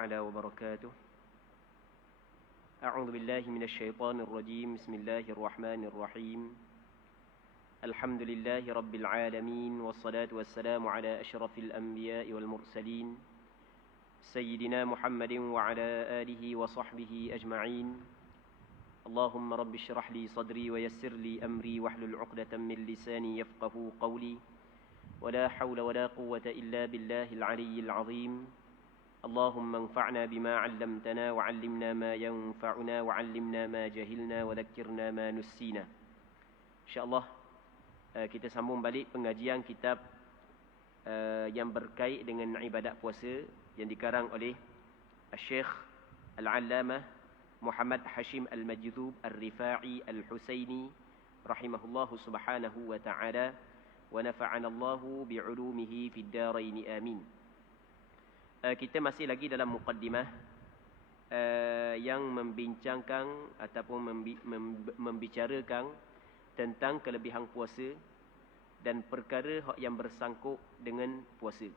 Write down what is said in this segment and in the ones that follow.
تعالى وبركاته. أعوذ بالله من الشيطان الرجيم. بسم الله الرحمن الرحيم. الحمد لله رب العالمين، والصلاة والسلام على أشرف الأنبياء والمرسلين سيدنا محمد وعلى آله وصحبه أجمعين. اللهم رب اشرح لي صدري ويسر لي أمري واحلل عقدة من لساني يفقه قولي، ولا حول ولا قوة إلا بالله العلي العظيم. اللهم انفعنا بما علمتنا وعلمنا ما ينفعنا وعلمنا ما جهلنا وذكرنا ما نسينا. InsyaAllah kita sambung balik pengajian kitab yang berkait dengan ibadat puasa yang dikarang oleh Syekh Al-Allamah Muhammad Hashim Al-Majdzub Al-Rifa'i Al-Husaini rahimahullahu subhanahu wa ta'ala, wa nafa'ana Allahu bi'ulumihi fid darain amin. Kita masih lagi dalam muqaddimah yang membincangkan ataupun membicarakan tentang kelebihan puasa dan perkara yang bersangkut dengan puasa.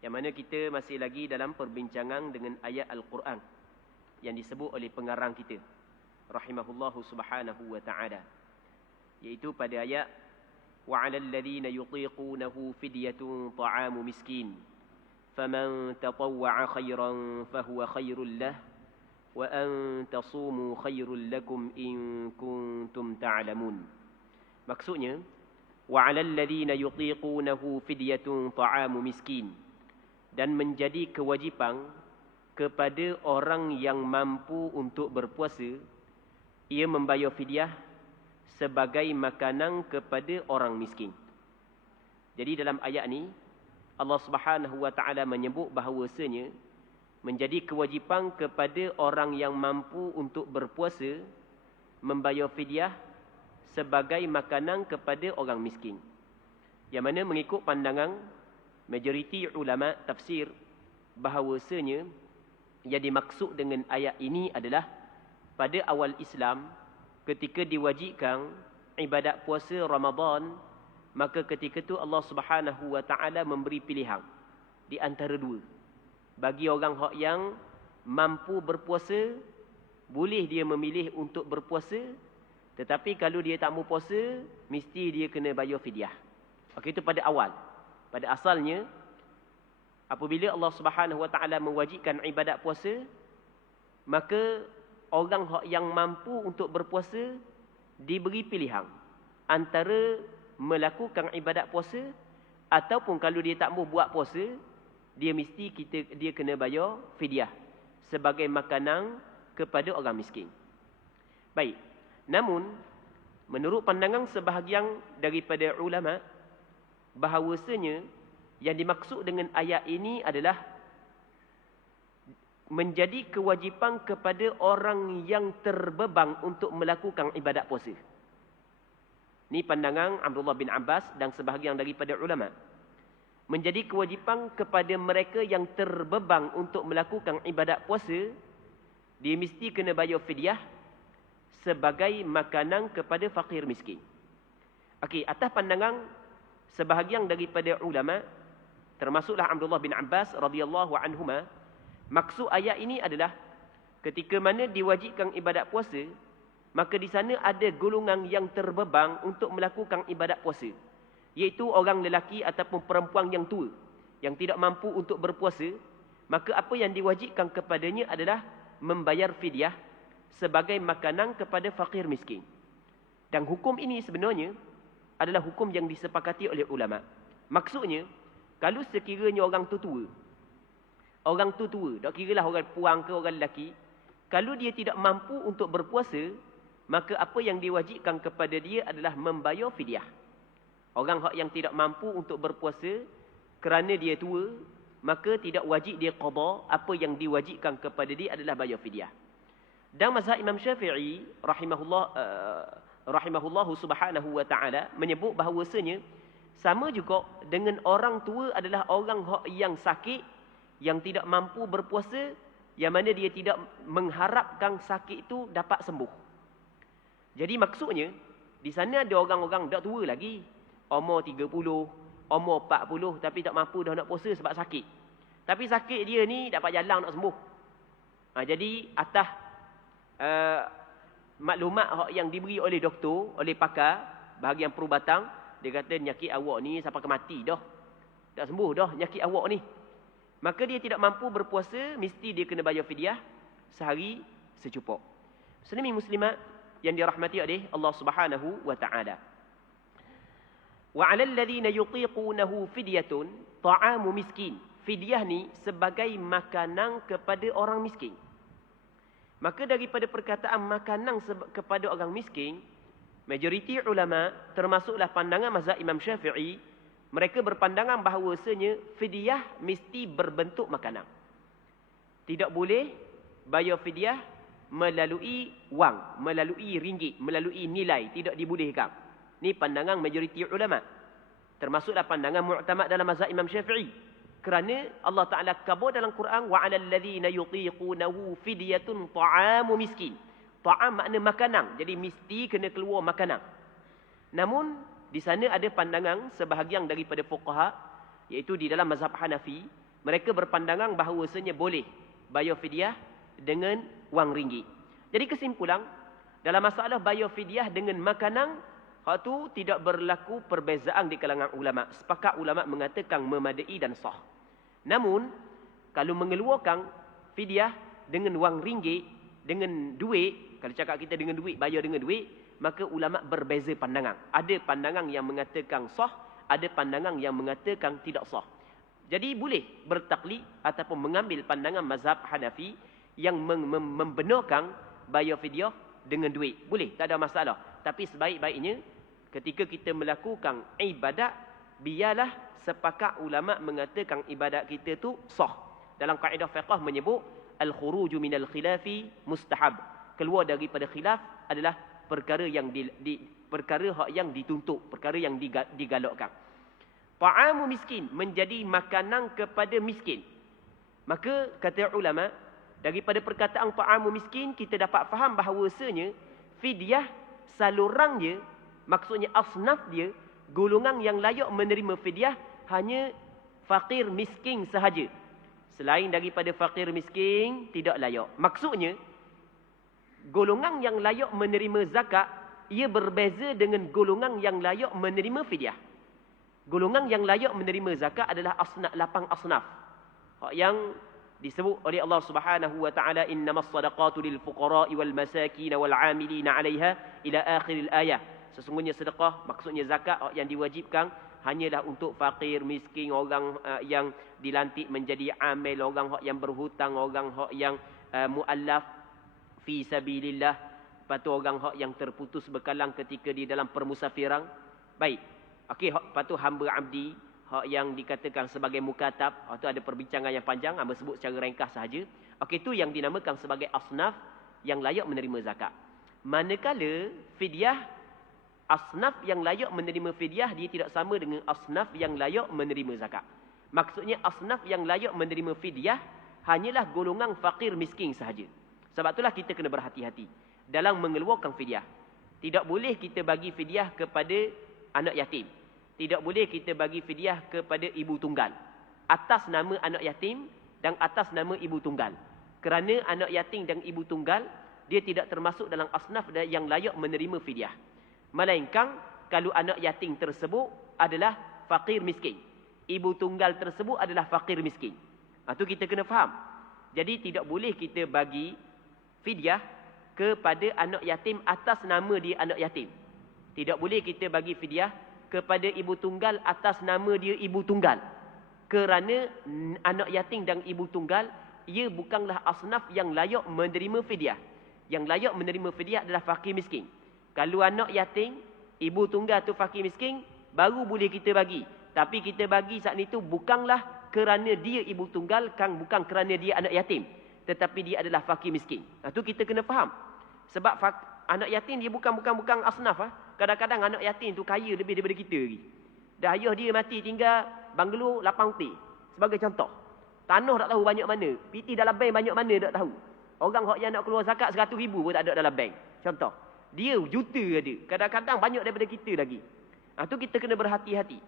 Yang mana kita masih lagi dalam perbincangan dengan ayat Al-Quran yang disebut oleh pengarang kita rahimahullahu subhanahu wa ta'ala, iaitu pada ayat wa 'alal ladzina yutiqunahu fidyatun ta'amu miskin faman tatawwa'a khairan fahuwa khairul lah wa an tasumu khairul lakum in kuntum ta'lamun. Maksudnya wa 'alal ladzina yutiqunahu fidyatun ta'amu miskin, dan menjadi kewajipan kepada orang yang mampu untuk berpuasa, ia membayar fidyah sebagai makanan kepada orang miskin. Jadi dalam ayat ni Allah Subhanahu wa ta'ala menyebut bahawasanya menjadi kewajipan kepada orang yang mampu untuk berpuasa membayar fidyah sebagai makanan kepada orang miskin. Yang mana mengikut pandangan majoriti ulama tafsir bahawasanya yang dimaksud dengan ayat ini adalah pada awal Islam ketika diwajibkan ibadat puasa Ramadan, maka ketika itu Allah Subhanahu wa ta'ala memberi pilihan di antara dua. Bagi orang yang mampu berpuasa, boleh dia memilih untuk berpuasa, tetapi kalau dia tak mau puasa, mesti dia kena bayar fidyah. Okey, itu pada awal. Pada asalnya, apabila Allah Subhanahu wa ta'ala mewajibkan ibadat puasa, maka orang yang mampu untuk berpuasa diberi pilihan antara melakukan ibadat puasa ataupun kalau dia tak mau buat puasa, dia kena bayar fidyah sebagai makanan kepada orang miskin. Baik. Namun menurut pandangan sebahagian daripada ulama, bahawasanya yang dimaksud dengan ayat ini adalah menjadi kewajipan kepada orang yang terbeban untuk melakukan ibadat puasa. Ini pandangan Abdullah bin Abbas dan sebahagian daripada ulama. Menjadi kewajipan kepada mereka yang terbeban untuk melakukan ibadat puasa, dia mesti kena bayar fidyah sebagai makanan kepada fakir miskin. Okey, atas pandangan sebahagian daripada ulama, termasuklah Abdullah bin Abbas radhiyallahu anhuma, maksud ayat ini adalah ketika mana diwajibkan ibadat puasa, maka di sana ada golongan yang terbeban untuk melakukan ibadat puasa, iaitu orang lelaki ataupun perempuan yang tua yang tidak mampu untuk berpuasa, maka apa yang diwajibkan kepadanya adalah membayar fidyah sebagai makanan kepada fakir miskin. Dan hukum ini sebenarnya adalah hukum yang disepakati oleh ulama. Maksudnya, kalau sekiranya orang tu tua, tak kiralah orang puang ke orang lelaki, kalau dia tidak mampu untuk berpuasa, maka apa yang diwajibkan kepada dia adalah membayar fidyah. Orang yang tidak mampu untuk berpuasa kerana dia tua, maka tidak wajib dia qada, apa yang diwajibkan kepada dia adalah bayar fidyah. Dan mazhab Imam Syafi'i rahimahullahu subhanahu wa ta'ala menyebut bahawasanya sama juga dengan orang tua adalah orang yang sakit, yang tidak mampu berpuasa, yang mana dia tidak mengharapkan sakit itu dapat sembuh. Jadi maksudnya, di sana ada orang-orang dah tua lagi, umur 30, umur 40, tapi tak mampu dah nak puasa sebab sakit. Tapi sakit dia ni dapat jalan nak sembuh. Jadi atas maklumat yang diberi oleh doktor, oleh pakar bahagian perubatan, dia kata nyakit awak ni sampai ke mati dah. Tak sembuh dah nyakit awak ni. Maka dia tidak mampu berpuasa, mesti dia kena bayar fidyah sehari secukup. Muslimin muslimat yang dirahmati oleh Allah Subhanahu wa taala. Wa 'alal ladzina yutiqunahu fidyatun ta'amu miskin. Fidyah ni sebagai makanan kepada orang miskin. Maka daripada perkataan makanan kepada orang miskin, majoriti ulama termasuklah pandangan mazhab Imam Syafi'i, mereka berpandangan bahawasanya fidyah mesti berbentuk makanan. Tidak boleh bayar fidyah melalui wang, melalui ringgit, melalui nilai, tidak dibolehkan. Ini pandangan majoriti ulama. Termasuklah pandangan mu'tamad dalam mazhab Imam Syafi'i. Kerana Allah Ta'ala kabur dalam Quran, wa 'alal ladzina yutiqunahu fidyatun ta'amu miskin. Ta'am makna makanan, jadi mesti kena keluar makanan. Namun di sana ada pandangan sebahagian daripada fuqaha, iaitu di dalam mazhab Hanafi, mereka berpandangan bahawasanya boleh bayar fidyah dengan wang ringgit. Jadi kesimpulan, dalam masalah bayar fidyah dengan makanan, hak tu tidak berlaku perbezaan di kalangan ulama. Sepakat ulama mengatakan memadai dan sah. Namun kalau mengeluarkan fidyah dengan wang ringgit, dengan duit, kalau cakap kita dengan duit, bayar dengan duit, maka ulama berbeza pandangan. Ada pandangan yang mengatakan sah, ada pandangan yang mengatakan tidak sah. Jadi boleh bertaklid ataupun mengambil pandangan mazhab Hanafi yang membenarkan bayar fidyah dengan duit. Boleh, tak ada masalah. Tapi sebaik-baiknya ketika kita melakukan ibadat, biarlah sepakat ulama mengatakan ibadat kita tu sah. Dalam kaedah fiqh menyebut al-khuruju minal khilafi mustahab. Keluar daripada khilaf adalah perkara yang perkara hak yang dituntut, perkara yang digalakkan. Ta'amu miskin, menjadi makanan kepada miskin. Maka kata ulama, daripada perkataan ta'amu miskin kita dapat faham bahawasanya fidyah saluran dia, maksudnya asnaf dia, golongan yang layak menerima fidyah hanya fakir miskin sahaja. Selain daripada fakir miskin tidak layak. Maksudnya golongan yang layak menerima zakat, ia berbeza dengan golongan yang layak menerima fidyah. Golongan yang layak menerima zakat adalah lapang asnaf yang disebut oleh Allah Subhanahu wa taala, innamas sadaqatu lil fuqara'i wal masakin wal 'amilina 'alaiha ila akhiril ayah. Sesungguhnya sedekah, maksudnya zakat yang diwajibkan hanyalah untuk fakir, miskin, orang yang dilantik menjadi amil, orang yang berhutang, orang yang muallaf fi sabilillah, lepas tu orang yang terputus bekalang ketika di dalam permusafiran. Baik. Okey, lepas tu hamba abdi, yang dikatakan sebagai mukatab, itu ada perbincangan yang panjang, hamba sebut secara ringkas sahaja. Okey, itu yang dinamakan sebagai asnaf yang layak menerima zakat. Manakala fidyah, asnaf yang layak menerima fidyah dia tidak sama dengan asnaf yang layak menerima zakat. Maksudnya asnaf yang layak menerima fidyah hanyalah golongan fakir miskin sahaja. Sebab itulah kita kena berhati-hati dalam mengeluarkan fidyah. Tidak boleh kita bagi fidyah kepada anak yatim. Tidak boleh kita bagi fidyah kepada ibu tunggal atas nama anak yatim dan atas nama ibu tunggal. Kerana anak yatim dan ibu tunggal dia tidak termasuk dalam asnaf yang layak menerima fidyah. Melainkan kalau anak yatim tersebut adalah fakir miskin, ibu tunggal tersebut adalah fakir miskin. Itu kita kena faham. Jadi tidak boleh kita bagi fidyah kepada anak yatim atas nama dia anak yatim. Tidak boleh kita bagi fidyah kepada ibu tunggal atas nama dia ibu tunggal. Kerana anak yatim dan ibu tunggal, ia bukanlah asnaf yang layak menerima fidyah. Yang layak menerima fidyah adalah fakir miskin. Kalau anak yatim, ibu tunggal tu fakir miskin, baru boleh kita bagi. Tapi kita bagi saat itu bukanlah kerana dia ibu tunggal, bukan kerana dia anak yatim. Tetapi dia adalah fakir miskin. Itu kita kena faham. Sebab anak yatim dia bukan asnaf. Kadang-kadang anak yatim tu kaya lebih daripada kita lagi. Dah ayah dia mati tinggal banglo 8 utik. Sebagai contoh. Tanah tak tahu banyak mana. PT dalam bank banyak mana tak tahu. Orang yang nak keluar zakat 100,000 pun tak ada dalam bank. Contoh. Dia juta ada. Kadang-kadang banyak daripada kita lagi. Itu kita kena berhati-hati.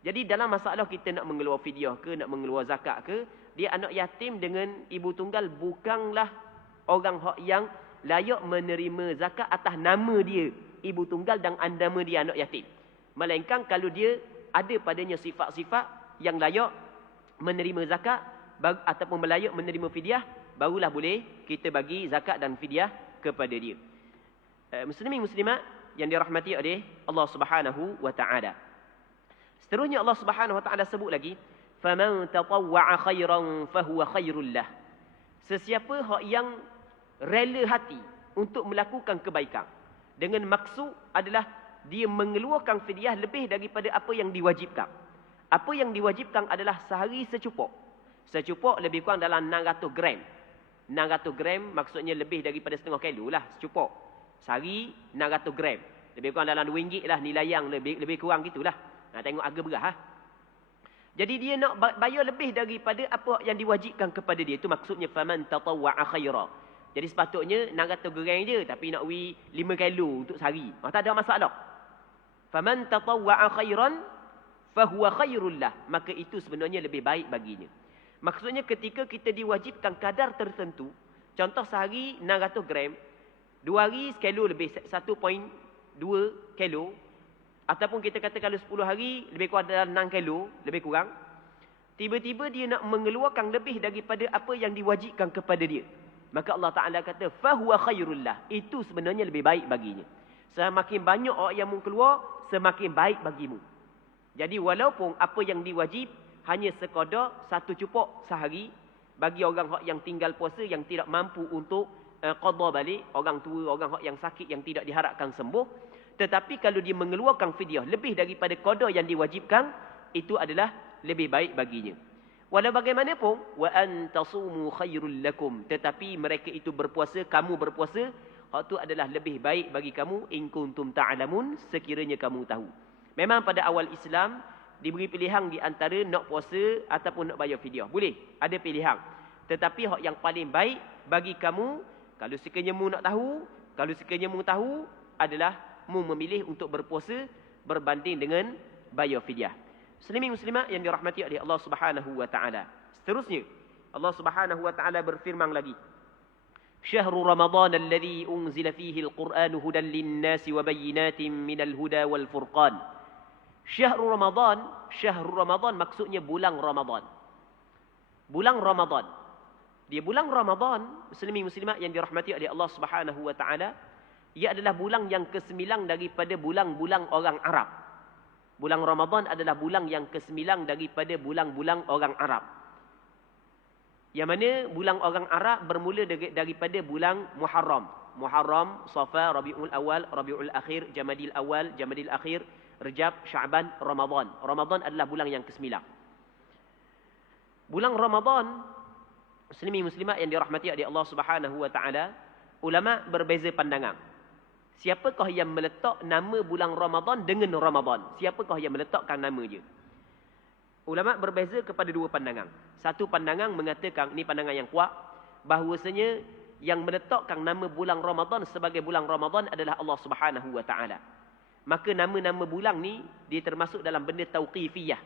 Jadi dalam masalah kita nak mengeluar fidyah ke, nak mengeluar zakat ke, dia anak yatim dengan ibu tunggal bukanlah orang yang layak menerima zakat atas nama dia ibu tunggal dan nama dia anak yatim. Melainkan kalau dia ada padanya sifat-sifat yang layak menerima zakat ataupun layak menerima fidyah, barulah boleh kita bagi zakat dan fidyah kepada dia. Muslimin muslimat yang dirahmati oleh Allah Subhanahu wa taala. Seterusnya Allah Subhanahu wa taala sebut lagi, faman tatawwa'a khairan fahuwa khairul lah. Sesiapa yang rela hati untuk melakukan kebaikan dengan maksud adalah dia mengeluarkan fidyah lebih daripada apa yang diwajibkan. Apa yang diwajibkan adalah sehari secupuk. Secupuk lebih kurang dalam 600 gram. 600 gram maksudnya lebih daripada setengah kilo lah secupuk. Sehari 600 gram. Lebih kurang dalam RM2 lah nilai yang lebih kurang gitulah. Nak tengok harga beras ha. Jadi dia nak bayar lebih daripada apa yang diwajibkan kepada dia. Itu maksudnya faman tatawwa'a khaira. Jadi sepatutnya 600 gram je tapi nak 5 kilo untuk sehari. Tak ada masalah. Faman tatawwa'a khairan fahuwa khairul lah. Maka itu sebenarnya lebih baik baginya. Maksudnya ketika kita diwajibkan kadar tertentu, contoh sehari 600 gram, 2 hari sekilo lebih 1.2 kilo, ataupun kita kata kalau 10 hari lebih kurang dalam 6 kilo, lebih kurang, tiba-tiba dia nak mengeluarkan lebih daripada apa yang diwajibkan kepada dia. Maka Allah Ta'ala kata, fahuwa khairul lah. Itu sebenarnya lebih baik baginya. Semakin banyak orang yang keluar, semakin baik bagimu. Jadi walaupun apa yang diwajib hanya sekadar 1 cupuk sehari, bagi orang yang tinggal puasa yang tidak mampu untuk qada balik, orang tua, orang yang sakit yang tidak diharapkan sembuh. Tetapi kalau dia mengeluarkan fidyah lebih daripada qada yang diwajibkan, itu adalah lebih baik baginya. Walau bagaimanapun, wa antasumu khairul lakum. Tetapi mereka itu berpuasa, kamu berpuasa, hak itu adalah lebih baik bagi kamu in kuntum ta'lamun, sekiranya kamu tahu. Memang pada awal Islam diberi pilihan di antara nak puasa ataupun nak bayar fidyah. Boleh, ada pilihan. Tetapi hak yang paling baik bagi kamu, kalau sekiranya mu nak tahu, kalau sekiranya mu tahu, adalah mu memilih untuk berpuasa berbanding dengan bayar fidyah. Muslimin muslimat yang dirahmati oleh Allah Subhanahu wa taala. Seterusnya, Allah Subhanahu wa taala berfirman lagi. Syahrul Ramadan alladhi unzila fihi al-Qur'an hudan lin-nasi wa bayyinatin minal huda wal furqan. Syahrul Ramadan maksudnya bulan Ramadan. Bulan Ramadan. Dia bulan Ramadan, muslimin muslimat yang dirahmati oleh Allah Subhanahu wa taala, ia adalah bulan yang ke-9 daripada bulan-bulan orang Arab. Bulan Ramadan adalah bulan yang ke-9 daripada bulan-bulan orang Arab. Yang mana bulan orang Arab bermula daripada bulan Muharram. Muharram, Safar, Rabiul Awal, Rabiul Akhir, Jamadil Awal, Jamadil Akhir, Rejab, Sya'ban, Ramadan. Ramadan adalah bulan yang ke-9. Bulan Ramadan, muslimin muslimat yang dirahmati oleh Allah Subhanahu wa taala, ulama berbeza pandangan. Siapakah yang meletak nama bulan Ramadan dengan Ramadan? Siapakah yang meletakkan nama dia? Ulama berbeza kepada 2 pandangan. Satu pandangan mengatakan, ini pandangan yang kuat, bahawasanya yang meletakkan nama bulan Ramadan sebagai bulan Ramadan adalah Allah Subhanahu wa taala. Maka nama-nama bulan ni dia termasuk dalam benda tauqifiyah,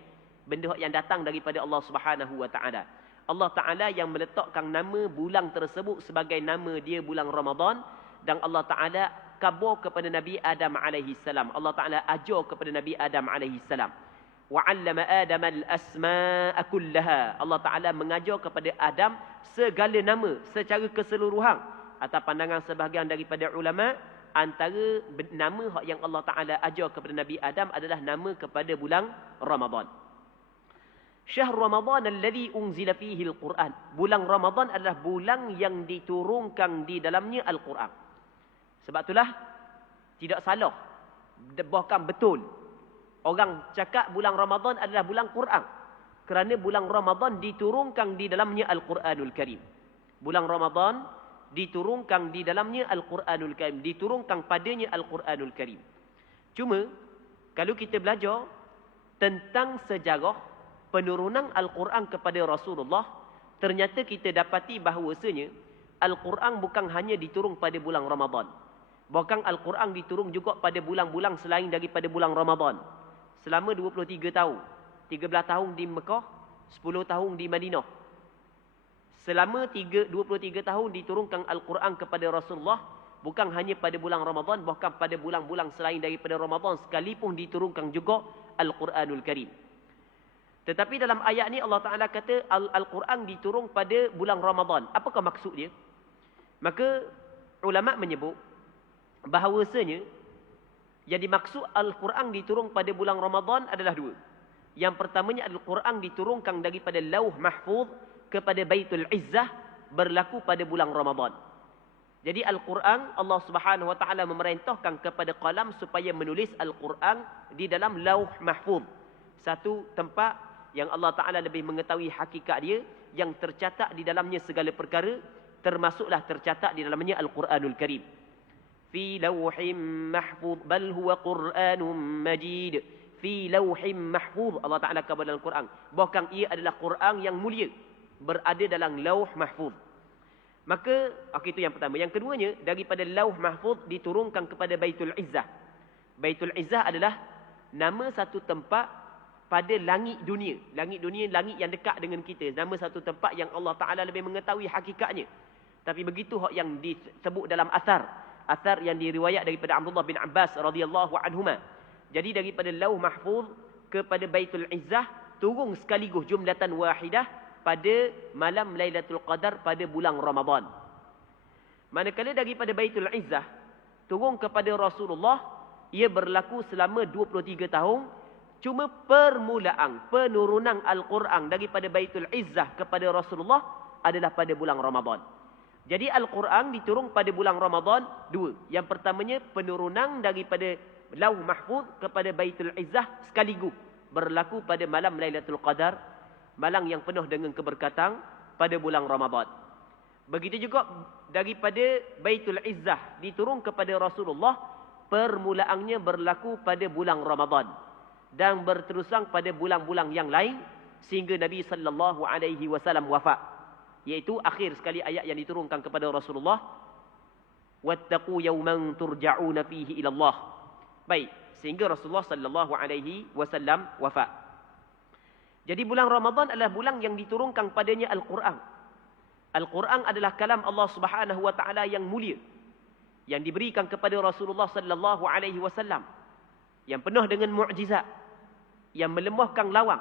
benda yang datang daripada Allah Subhanahu wa taala. Allah Ta'ala yang meletakkan nama bulan tersebut sebagai nama dia bulan Ramadan, dan Allah Ta'ala khabar kepada Nabi Adam AS. Allah Ta'ala ajar kepada Nabi Adam AS. Wa'allama Adam al-asma'a kullaha. Allah Ta'ala mengajar kepada Adam segala nama secara keseluruhan. Atas pandangan sebahagian daripada ulama, antara nama yang Allah Ta'ala ajar kepada Nabi Adam adalah nama kepada bulan Ramadan. Syahr Ramadan alladhi unzila fihi al-Quran. Bulan Ramadan adalah bulan yang diturunkan di dalamnya Al-Quran. Sebab itulah tidak salah, bahkan betul orang cakap bulan Ramadan adalah bulan Quran, kerana bulan Ramadan diturunkan di dalamnya Al-Quranul Karim. Bulan Ramadan diturunkan di dalamnya Al-Quranul Karim, diturunkan padanya Al-Quranul Karim. Cuma kalau kita belajar tentang sejarah penurunan Al-Quran kepada Rasulullah, ternyata kita dapati bahawasanya Al-Quran bukan hanya diturun pada bulan Ramadan. Bahkan Al-Quran diturun juga pada bulan-bulan selain daripada bulan Ramadan. Selama 23 tahun. 13 tahun di Mekah, 10 tahun di Madinah. Selama 23 tahun diturunkan Al-Quran kepada Rasulullah, bukan hanya pada bulan Ramadan, bahkan pada bulan-bulan selain daripada Ramadan sekalipun diturunkan juga Al-Quranul Karim. Tetapi dalam ayat ni Allah Ta'ala kata Al-Quran diturun pada bulan Ramadan. Apakah maksud dia? Maka ulama' menyebut bahawasanya yang dimaksud Al-Quran diturun pada bulan Ramadan adalah dua. Yang pertamanya Al-Quran diturunkan daripada Lauh Mahfuz kepada Baitul Izzah, berlaku pada bulan Ramadan. Jadi Al-Quran, Allah Subhanahu Wa Taala memerintahkan kepada qalam supaya menulis Al-Quran di dalam Lauh Mahfuz. Satu tempat yang Allah Ta'ala lebih mengetahui hakikat dia, yang tercatat di dalamnya segala perkara, termasuklah tercatat di dalamnya Al-Quranul Karim. Fi lawhim mahfuz, bal huwa Qur'anun majid. Fi lawhim mahfuz, Allah Ta'ala kata dalam Al-Quran, bahkan ia adalah Quran yang mulia, berada dalam Lauh Mahfuz. Maka, itu yang pertama. Yang keduanya, daripada Lauh Mahfuz diturunkan kepada Baitul Izzah. Baitul Izzah adalah nama satu tempat pada langit dunia. Langit dunia, langit yang dekat dengan kita. Nama satu tempat yang Allah Ta'ala lebih mengetahui hakikatnya. Tapi begitu yang disebut dalam asar yang diriwayat daripada Abdullah bin Abbas radhiyallahu anhuma. Jadi daripada Lauh Mahfuz kepada Baitul Izzah turun sekaligus jumlatan wahidah pada malam Lailatul Qadar pada bulan Ramadan. Manakala daripada Baitul Izzah turun kepada Rasulullah, ia berlaku selama 23 tahun. Cuma permulaan penurunan Al-Quran daripada Baitul Izzah kepada Rasulullah adalah pada bulan Ramadan. Jadi Al-Quran diturun pada bulan Ramadan dua. Yang pertamanya penurunan daripada Lauh Mahfuz kepada Baitul Izzah sekaligus, berlaku pada malam Lailatul Qadar, malam yang penuh dengan keberkatan pada bulan Ramadan. Begitu juga daripada Baitul Izzah diturun kepada Rasulullah, permulaannya berlaku pada bulan Ramadan dan berterusan pada bulan-bulan yang lain sehingga Nabi sallallahu alaihi wasallam wafat. Iaitu akhir sekali ayat yang diturunkan kepada Rasulullah, wattaqu yawman turja'una fihi ila Allah. Baik, sehingga Rasulullah sallallahu alaihi wasallam wafat. Jadi bulan Ramadan adalah bulan yang diturunkan padanya Al-Quran. Al-Quran adalah kalam Allah Subhanahu Wa Taala yang mulia, yang diberikan kepada Rasulullah sallallahu alaihi wasallam, yang penuh dengan mukjizat, yang melemahkan lawan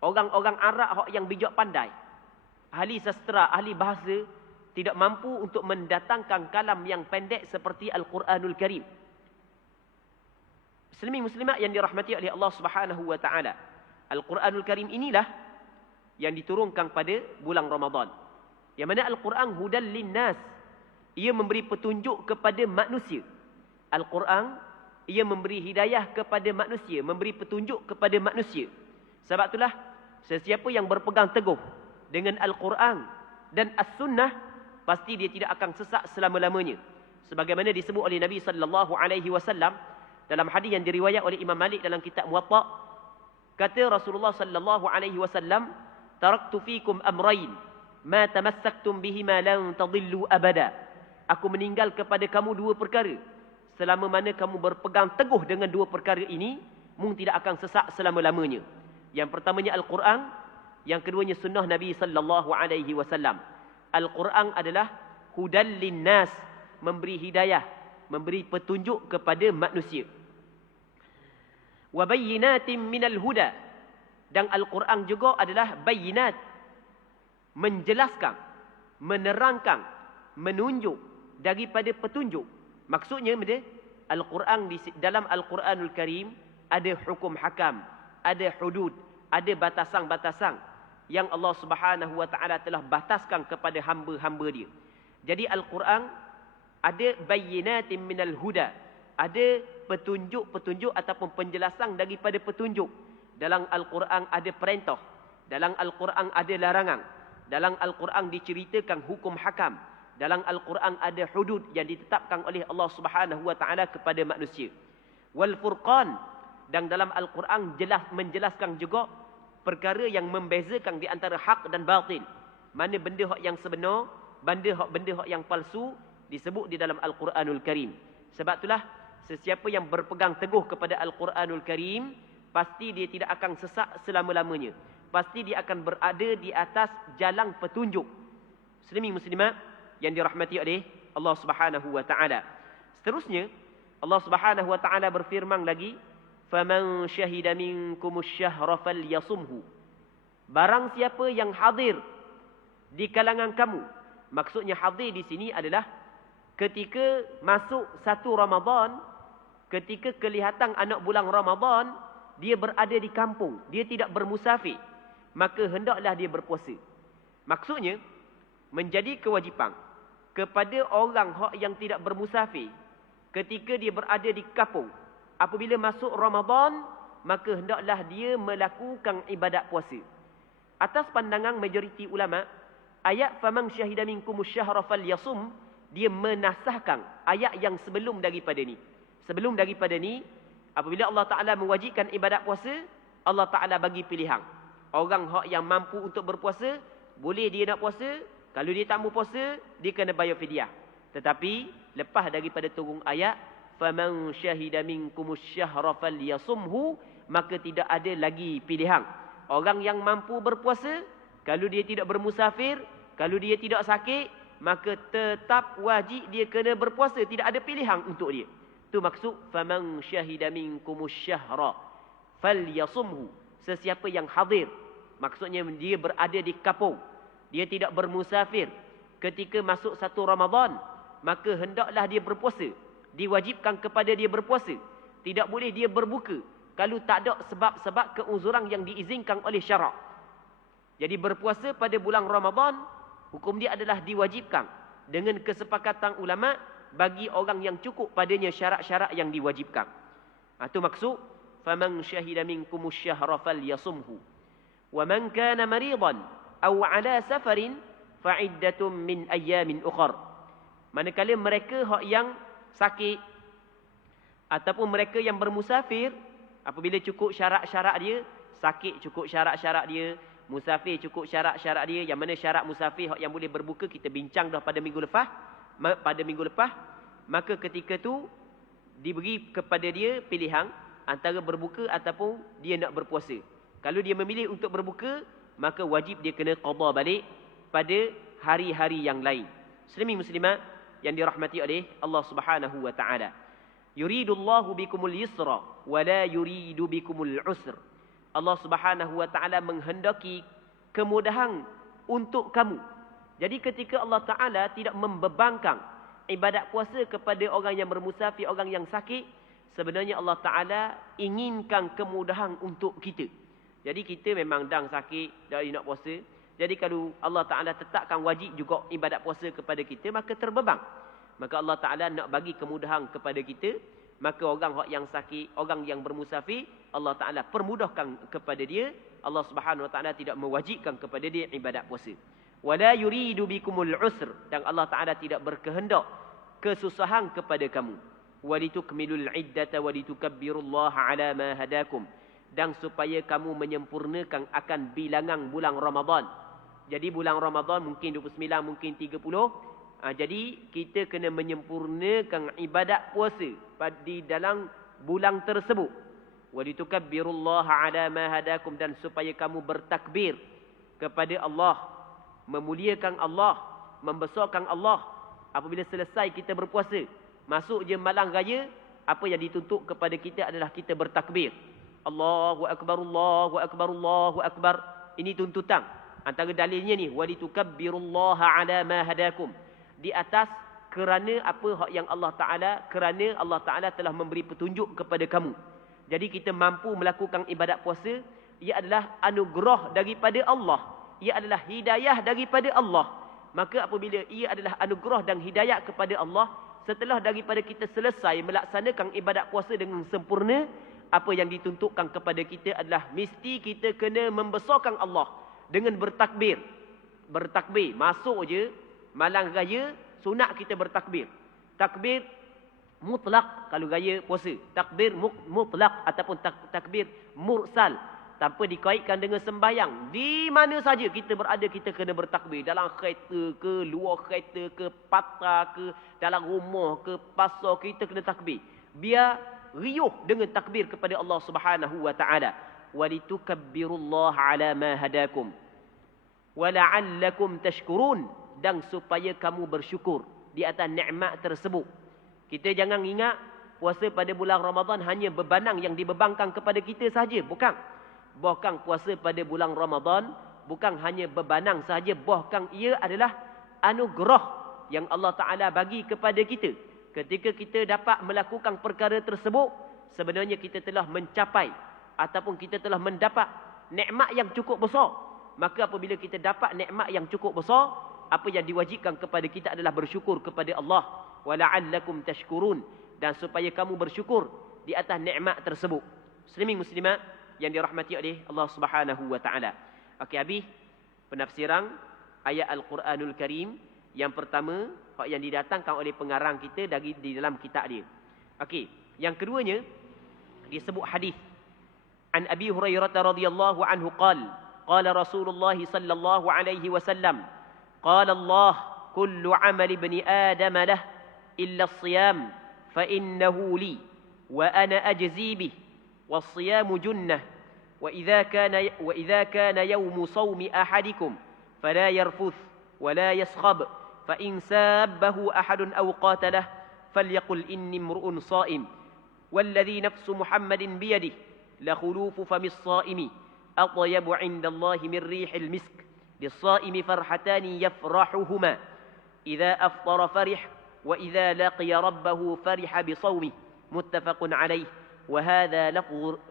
orang-orang Arab yang bijak pandai, ahli sastra, ahli bahasa, tidak mampu untuk mendatangkan kalam yang pendek seperti Al-Quranul Karim. Muslimin muslimat yang dirahmati oleh Allah Subhanahu Wa Taala, Al-Quranul Karim inilah yang diturunkan pada bulan Ramadan. Yang mana Al-Quran hudan linnas, ia memberi petunjuk kepada manusia. Al-Quran, ia memberi hidayah kepada manusia, memberi petunjuk kepada manusia. Sebab itulah, sesiapa yang berpegang teguh dengan Al-Quran dan As-Sunnah, pasti dia tidak akan sesat selama-lamanya. Sebagaimana disebut oleh Nabi sallallahu alaihi wasallam dalam hadis yang diriwayat oleh Imam Malik dalam kitab Muwatta. Kata Rasulullah sallallahu alaihi wasallam, "Taraktu fikum amrayn, ma tamassaktum bihima lan tadillu abada." Aku meninggal kepada kamu dua perkara. Selama mana kamu berpegang teguh dengan dua perkara ini, kamu tidak akan sesat selama-lamanya. Yang pertamanya Al-Quran, yang keduanya sunnah Nabi sallallahu alaihi wasallam. Al-Quran adalah hudan linnas, memberi hidayah, memberi petunjuk kepada manusia. Wa bayyinatin minal huda, dan Al-Quran juga adalah bayyinat, menjelaskan, menerangkan, menunjuk daripada petunjuk. Maksudnya Al-Quran, dalam Al-Quranul Karim ada hukum hakam, ada hudud, ada batasan-batasan yang Allah Subhanahu Wa Taala telah bataskan kepada hamba-hamba dia. Jadi Al-Quran ada bayyinatin minal huda, ada petunjuk-petunjuk ataupun penjelasan daripada petunjuk. Dalam Al-Quran ada perintah, dalam Al-Quran ada larangan, dalam Al-Quran diceritakan hukum hakam, dalam Al-Quran ada hudud yang ditetapkan oleh Allah Subhanahu Wa Taala kepada manusia. Wal Furqan, dan dalam Al-Quran menjelaskan juga perkara yang membezakan di antara hak dan batil. Mana benda hak yang sebenar, benda hak yang palsu, disebut di dalam Al-Quranul Karim. Sebab itulah sesiapa yang berpegang teguh kepada Al-Quranul Karim, pasti dia tidak akan sesat selama-lamanya. Pasti dia akan berada di atas jalan petunjuk, Muslimin muslimat yang dirahmati oleh Allah Subhanahu wa taala. Seterusnya Allah Subhanahu wa taala berfirman lagi, "Faman syahida minkumus syahra falyasumhu." Barang siapa yang hadir di kalangan kamu. Maksudnya hadir di sini adalah ketika masuk satu Ramadan, ketika kelihatan anak bulan Ramadan, dia berada di kampung, dia tidak bermusafir, maka hendaklah dia berpuasa. Maksudnya menjadi kewajipan kepada orang yang tidak bermusafir ketika dia berada di kampung, apabila masuk Ramadan, maka hendaklah dia melakukan ibadat puasa. Atas pandangan majoriti ulama, ayat faman syahida minkumus syahra falyasum, dia menasahkan ayat yang sebelum daripada ni. Sebelum daripada ni, apabila Allah Taala mewajibkan ibadat puasa, Allah Taala bagi pilihan. Orang yang mampu untuk berpuasa, boleh dia nak puasa. Kalau dia tak mau puasa, dia kena bayar fidyah. Tetapi lepas daripada turun ayat faman syahida minkumus syahra falyasumhu, maka tidak ada lagi pilihan. Orang yang mampu berpuasa, kalau dia tidak bermusafir, kalau dia tidak sakit, maka tetap wajib dia kena berpuasa, tidak ada pilihan untuk dia. Itu maksud faman syahida minkumus syahra falyasumhu. Sesiapa yang hadir, maksudnya dia berada di kampung, dia tidak bermusafir ketika masuk satu Ramadan, maka hendaklah dia berpuasa. Diwajibkan kepada dia berpuasa. Tidak boleh dia berbuka kalau tak ada sebab-sebab keuzuran yang diizinkan oleh syarak. Jadi berpuasa pada bulan Ramadan, hukum dia adalah diwajibkan dengan kesepakatan ulama bagi orang yang cukup padanya syarat-syarat yang diwajibkan. Itu maksud faman syahida minkumus syahra falyasumhu. Wa man kana maridan aw ala safarin fa'iddatun min ayyamin ukhra. Manakala mereka yang sakit ataupun mereka yang bermusafir, apabila cukup syarat-syarat dia, sakit cukup syarat-syarat dia, musafir cukup syarat-syarat dia, yang mana syarat musafir yang boleh berbuka kita bincang dah pada minggu lepas, maka ketika tu diberi kepada dia pilihan antara berbuka ataupun dia nak berpuasa. Kalau dia memilih untuk berbuka, maka wajib dia kena qada balik pada hari-hari yang lain. Muslimin muslimat yang dirahmati oleh Allah Subhanahu wa taala. Yuridullahu bikumul yusra wa la yuridu bikumul usr. Allah Subhanahu wa taala menghendaki kemudahan untuk kamu. Jadi ketika Allah Taala tidak membebankan ibadat puasa kepada orang yang bermusafir, orang yang sakit, sebenarnya Allah Taala inginkan kemudahan untuk kita. Jadi kita memang dah sakit, dah nak puasa. Jadi kalau Allah Ta'ala tetapkan wajib juga ibadat puasa kepada kita, maka terbeban. Maka Allah Ta'ala nak bagi kemudahan kepada kita. Maka orang yang sakit, orang yang bermusafir, Allah Ta'ala permudahkan kepada dia. Allah Subhanahu Wa Ta'ala tidak mewajibkan kepada dia ibadat puasa. Wala yuridu bikumul usr. Dan Allah Ta'ala tidak berkehendak kesusahan kepada kamu. Walitukmilul iddata walitukabbirullaha ala ma hadakum. Dan supaya kamu menyempurnakan akan bilangan bulan Ramadan. Jadi bulan Ramadan mungkin 29, mungkin 30. Jadi kita kena menyempurnakan ibadat puasa di dalam bulan tersebut. Walitukabbirullaha ala ma hadakum. Dan supaya kamu bertakbir kepada Allah, memuliakan Allah, membesarkan Allah. Apabila selesai kita berpuasa, masuk je malam raya, apa yang dituntut kepada kita adalah kita bertakbir. Allahu akbar, Allahu akbar, Allahu akbar. Ini tuntutan. Antara dalilnya ni, walitukabbirullaha ala ma hadakum. Di atas kerana apa yang Allah Taala, kerana Allah Taala telah memberi petunjuk kepada kamu. Jadi kita mampu melakukan ibadat puasa, ia adalah anugerah daripada Allah. Ia adalah hidayah daripada Allah. Maka apabila ia adalah anugerah dan hidayah kepada Allah, setelah daripada kita selesai melaksanakan ibadat puasa dengan sempurna, apa yang dituntutkan kepada kita adalah mesti kita kena membesarkan Allah dengan bertakbir. Bertakbir, masuk je malam raya, sunat kita bertakbir. Takbir mutlak kalau raya puasa. Takbir mutlak ataupun takbir mursal, tanpa dikaitkan dengan sembahyang. Di mana saja kita berada, kita kena bertakbir. Dalam kereta ke, luar kereta ke, patah ke, dalam rumah ke, pasar, kita kena takbir. Biar riuh dengan takbir kepada Allah Subhanahu wa taala. Walitukabbirullaha ala ma hadakum wa la'allakum tashkurun. dan supaya kamu bersyukur di atas nikmat tersebut. Kita jangan ingat puasa pada bulan Ramadan hanya bebanang yang dibebankan kepada kita sahaja. Bukan. Bahkan puasa pada bulan Ramadan bukan hanya bebanang sahaja. Bahkan ia adalah anugerah yang Allah Ta'ala bagi kepada kita. Ketika kita dapat melakukan perkara tersebut, sebenarnya kita telah mencapai ataupun kita telah mendapat nikmat yang cukup besar. Maka apabila kita dapat nikmat yang cukup besar, apa yang diwajibkan kepada kita adalah bersyukur kepada Allah. Wala'allakum tashkurun. Dan supaya kamu bersyukur di atas nikmat tersebut. Muslimin muslimat yang dirahmati oleh Allah Subhanahu wa Ta'ala. Okey, habis penafsiran ayat Al-Quranul Karim yang pertama yang didatangkan oleh pengarang kita di dalam kitab dia. Okey, yang keduanya disebut hadis. An Abi Hurairah radhiyallahu anhu qala Rasulullah sallallahu alaihi wasallam qala Allah kullu amali ibni Adam lah illa as-siyam fa innahu li wa ana ajzi bih was-siyamu junnah wa idza kana yawmu sawmi ahadikum fala yarfuth wa la yaskhab fa in sabbahu ahadun aw qatalah falyaqul inni imru'un sha'im والذي نفس محمد بيده لخلوف فم الصائم أطيب عند الله من ريح المسك للصائم فرحتان يفرحهما إذا أفطر فرح وإذا لقي ربه فرح بصومه متفق عليه وهذا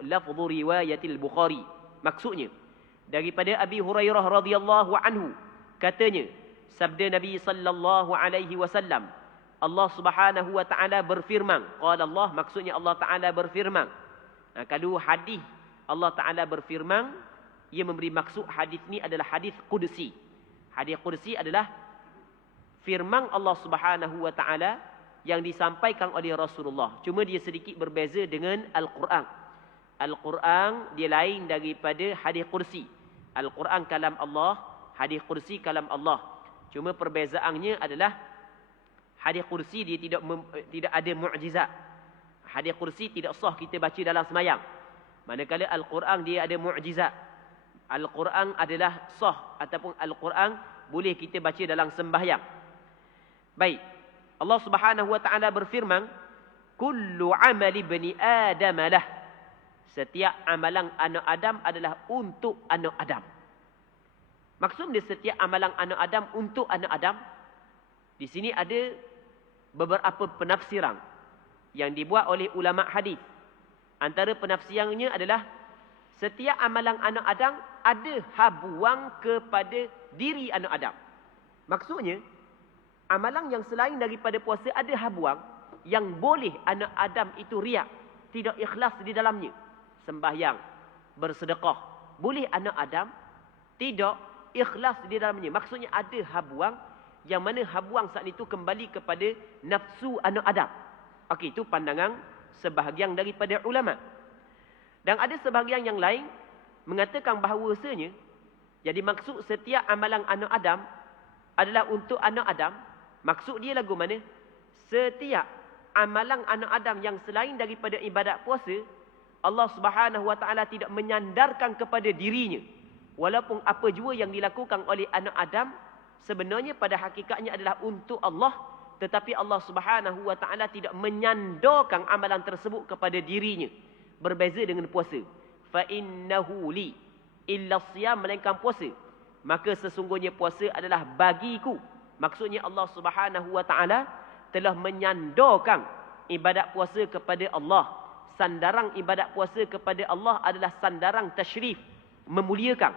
لفظ رواية البخاري. Maksudnya daripada Abi Hurairah radhiyallahu anhu, katanya sabda Nabi sallallahu alaihi wasallam, Allah Subhanahu wa Ta'ala berfirman. Qala Allah, maksudnya Allah Ta'ala berfirman. Kalau hadis Allah Ta'ala berfirman, ia memberi maksud hadis ni adalah hadis qudsi. Hadis qudsi adalah firman Allah Subhanahu wa Ta'ala yang disampaikan oleh Rasulullah. Cuma dia sedikit berbeza dengan Al-Quran. Al-Quran dia lain daripada hadis qudsi. Al-Quran kalam Allah, hadis qudsi kalam Allah. Cuma perbezaannya adalah hadis kursi dia tidak ada mukjizat. Hadis kursi tidak sah kita baca dalam semayang. Manakala Al-Quran dia ada mukjizat. Al-Quran adalah sah ataupun Al-Quran boleh kita baca dalam sembahyang. Baik. Allah Subhanahu wa Ta'ala berfirman, kullu amali bani Adam lah. Setiap amalan anak Adam adalah untuk anak Adam. Maksudnya setiap amalan anak Adam untuk anak Adam. Di sini ada beberapa penafsiran yang dibuat oleh ulama hadis. Antara penafsirannya adalah setiap amalan anak Adam ada habuang kepada diri anak Adam. Maksudnya amalan yang selain daripada puasa ada habuang yang boleh anak Adam itu riak, tidak ikhlas di dalamnya. Sembahyang, bersedekah, boleh anak Adam tidak ikhlas di dalamnya. Maksudnya ada habuang yang mana habuang saat itu kembali kepada nafsu anak Adam. Okey, itu pandangan sebahagian daripada ulama. Dan ada sebahagian yang lain mengatakan bahawasanya jadi maksud setiap amalan anak Adam adalah untuk anak Adam. Maksud dia lagu mana? Setiap amalan anak Adam yang selain daripada ibadat puasa, Allah Subhanahu wa Ta'ala tidak menyandarkan kepada dirinya. Walaupun apa jua yang dilakukan oleh anak Adam sebenarnya pada hakikatnya adalah untuk Allah, tetapi Allah Subhanahu wa Ta'ala tidak menyandarkan amalan tersebut kepada dirinya. Berbeza dengan puasa. Fa innahu li illa siyam, melainkan puasa. Maka sesungguhnya puasa adalah bagiku. Maksudnya Allah Subhanahu wa Ta'ala telah menyandarkan ibadat puasa kepada Allah. Sandaran ibadat puasa kepada Allah adalah sandaran tasyrif, memuliakan.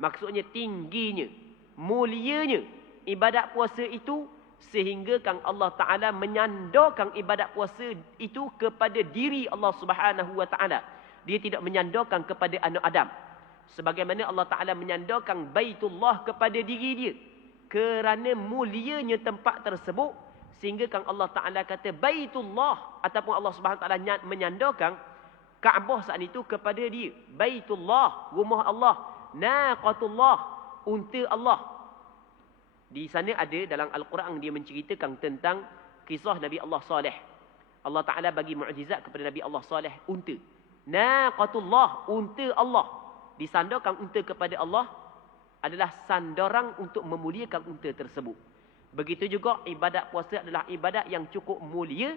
Maksudnya tingginya, mulianya ibadat puasa itu, sehingga kan Allah Ta'ala menyandarkan ibadat puasa itu kepada diri Allah Subhanahu wa Ta'ala. Dia tidak menyandarkan kepada anak Adam. Sebagaimana Allah Ta'ala menyandarkan Baitullah kepada diri dia. Kerana mulianya tempat tersebut, sehingga kan Allah Ta'ala kata Baitullah, ataupun Allah Subhanahu wa Ta'ala menyandarkan Kaabah saat itu kepada dia. Baitullah, rumah Allah. Naqatullah, unta Allah. Di sana ada dalam Al-Quran dia menceritakan tentang kisah Nabi Allah Saleh. Allah Ta'ala bagi mukjizat kepada Nabi Allah Saleh unta. Naqatullah, unta Allah. Disandarkan unta kepada Allah adalah sandaran untuk memuliakan unta tersebut. Begitu juga ibadat puasa adalah ibadat yang cukup mulia,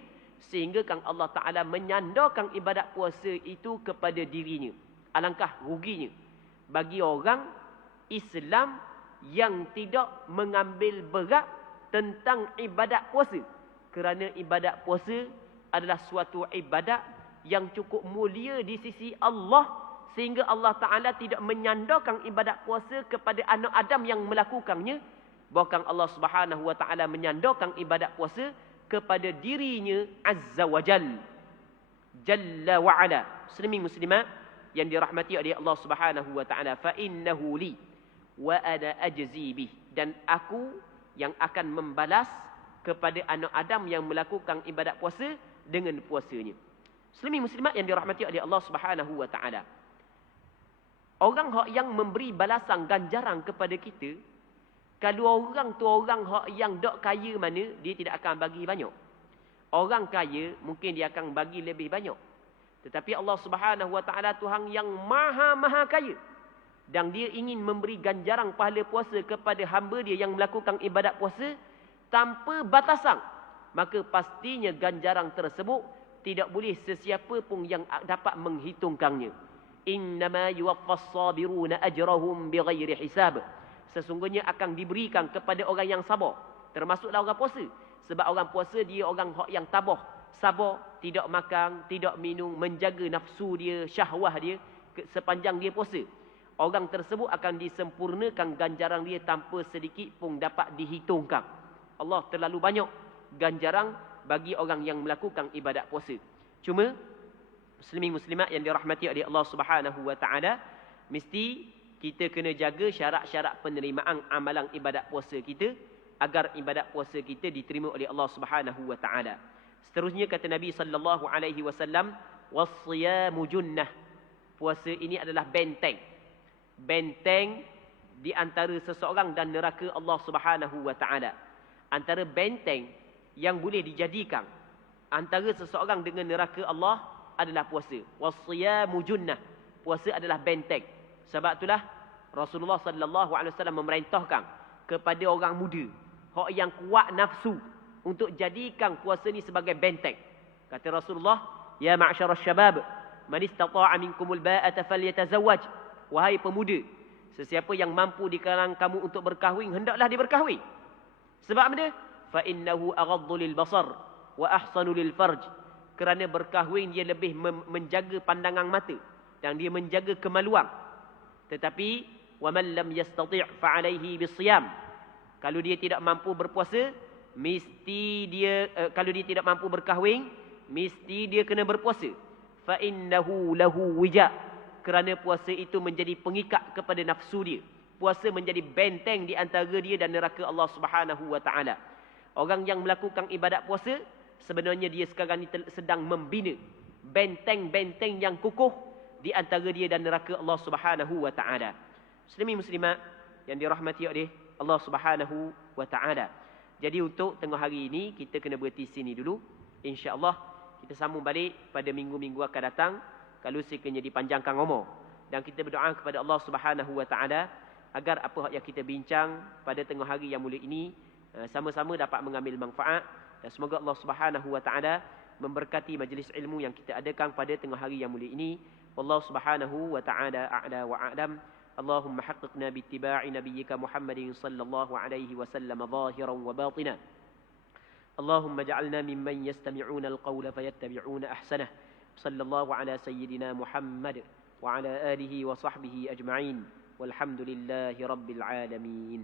sehingga kan Allah Ta'ala menyandarkan ibadat puasa itu kepada dirinya. Alangkah ruginya bagi orang Islam yang tidak mengambil berat tentang ibadat puasa. Kerana ibadat puasa adalah suatu ibadat yang cukup mulia di sisi Allah, sehingga Allah Ta'ala tidak menyandarkan ibadat puasa kepada anak Adam yang melakukannya. Bahkan Allah Subhanahu Wa Ta'ala menyandarkan ibadat puasa kepada dirinya Azza wa Jalla wa Ala. Muslimin muslimat yang dirahmati oleh Allah Subhanahu Wa Ta'ala, fa innahu li wa ana ajzi bih, dan aku yang akan membalas kepada anak Adam yang melakukan ibadat puasa dengan puasanya. Muslimin muslimat yang dirahmati oleh Allah Subhanahu Wa Ta'ala, orang yang memberi balasan ganjaran kepada kita, kalau orang tu orang yang dok kaya mana, dia tidak akan bagi banyak. Orang kaya mungkin dia akan bagi lebih banyak. Tetapi Allah Subhanahu Wa Ta'ala Tuhan yang maha kaya, dan dia ingin memberi ganjaran pahala puasa kepada hamba dia yang melakukan ibadat puasa tanpa batasan. Maka pastinya ganjaran tersebut tidak boleh sesiapa pun yang dapat menghitungkannya. Innama yuwaffas sabiruna ajrahum bighairi hisab. Sesungguhnya akan diberikan kepada orang yang sabar, termasuklah orang puasa. Sebab orang puasa dia orang yang tabah, sabar, tidak makan, tidak minum, menjaga nafsu dia, syahwah dia sepanjang dia puasa. Orang tersebut akan disempurnakan ganjaran dia tanpa sedikit pun dapat dihitungkan. Allah terlalu banyak ganjaran bagi orang yang melakukan ibadat puasa. Cuma muslimin muslimat yang dirahmati oleh Allah Subhanahu Wa Ta'ala, mesti kita kena jaga syarat-syarat penerimaan amalan ibadat puasa kita, agar ibadat puasa kita diterima oleh Allah Subhanahu Wa Ta'ala. Seterusnya kata Nabi sallallahu alaihi wasallam, was-siyamu junnah. Puasa ini adalah benteng. Benteng di antara seseorang dan neraka Allah Subhanahu Wa Ta'ala. Antara benteng yang boleh dijadikan antara seseorang dengan neraka Allah adalah puasa. Was-siyamu junnah. Puasa adalah benteng. Sebab itulah Rasulullah sallallahu alaihi wasallam memerintahkan kepada orang muda yang kuat nafsu untuk jadikan puasa ni sebagai benteng. Kata Rasulullah, ya ma'syaral syabab, man istata'a minkumul ba'ata falyatazawwaj. Wahai pemuda, sesiapa yang mampu di kalangan kamu untuk berkahwin, hendaklah dia berkahwin. Sebab apa dia? Fa innahu aghaddu lil basar wa ahsanu lil farj. Kerana berkahwin dia lebih menjaga pandangan mata dan dia menjaga kemaluan. Tetapi wa man lam yastati' fa alaihi bisiyam. Kalau dia tidak mampu berpuasa, mesti dia kalau dia tidak mampu berkahwin, mesti dia kena berpuasa. Fa innahu lahu wija. Kerana puasa itu menjadi pengikat kepada nafsu dia. Puasa menjadi benteng di antara dia dan neraka Allah Subhanahu Wa Ta'ala. Orang yang melakukan ibadat puasa, sebenarnya dia sekarang ni sedang membina benteng-benteng yang kukuh di antara dia dan neraka Allah Subhanahu Wa Ta'ala. Muslimin muslimat yang dirahmati oleh Allah Subhanahu Wa Ta'ala. Jadi untuk tengah hari ini kita kena berhenti sini dulu. InsyaAllah kita sambung balik pada minggu-minggu akan datang, kalau sekiranya dipanjangkan umur. Dan kita berdoa kepada Allah Subhanahu Wa Ta'ala agar apa yang kita bincang pada tengah hari yang mulia ini sama-sama dapat mengambil manfaat. Dan semoga Allah Subhanahu Wa Ta'ala memberkati majlis ilmu yang kita adakan pada tengah hari yang mulia ini. Wallahu Subhanahu Wa Ta'ala a'la wa a'lam. اللهم حققنا باتباع نبيك محمد صلى الله عليه وسلم ظاهرا وباطنا. اللهم اجعلنا ممن يستمعون القول فيتبعون أحسنه. صلى الله على سيدنا محمد وعلى آله وصحبه أجمعين والحمد لله رب العالمين.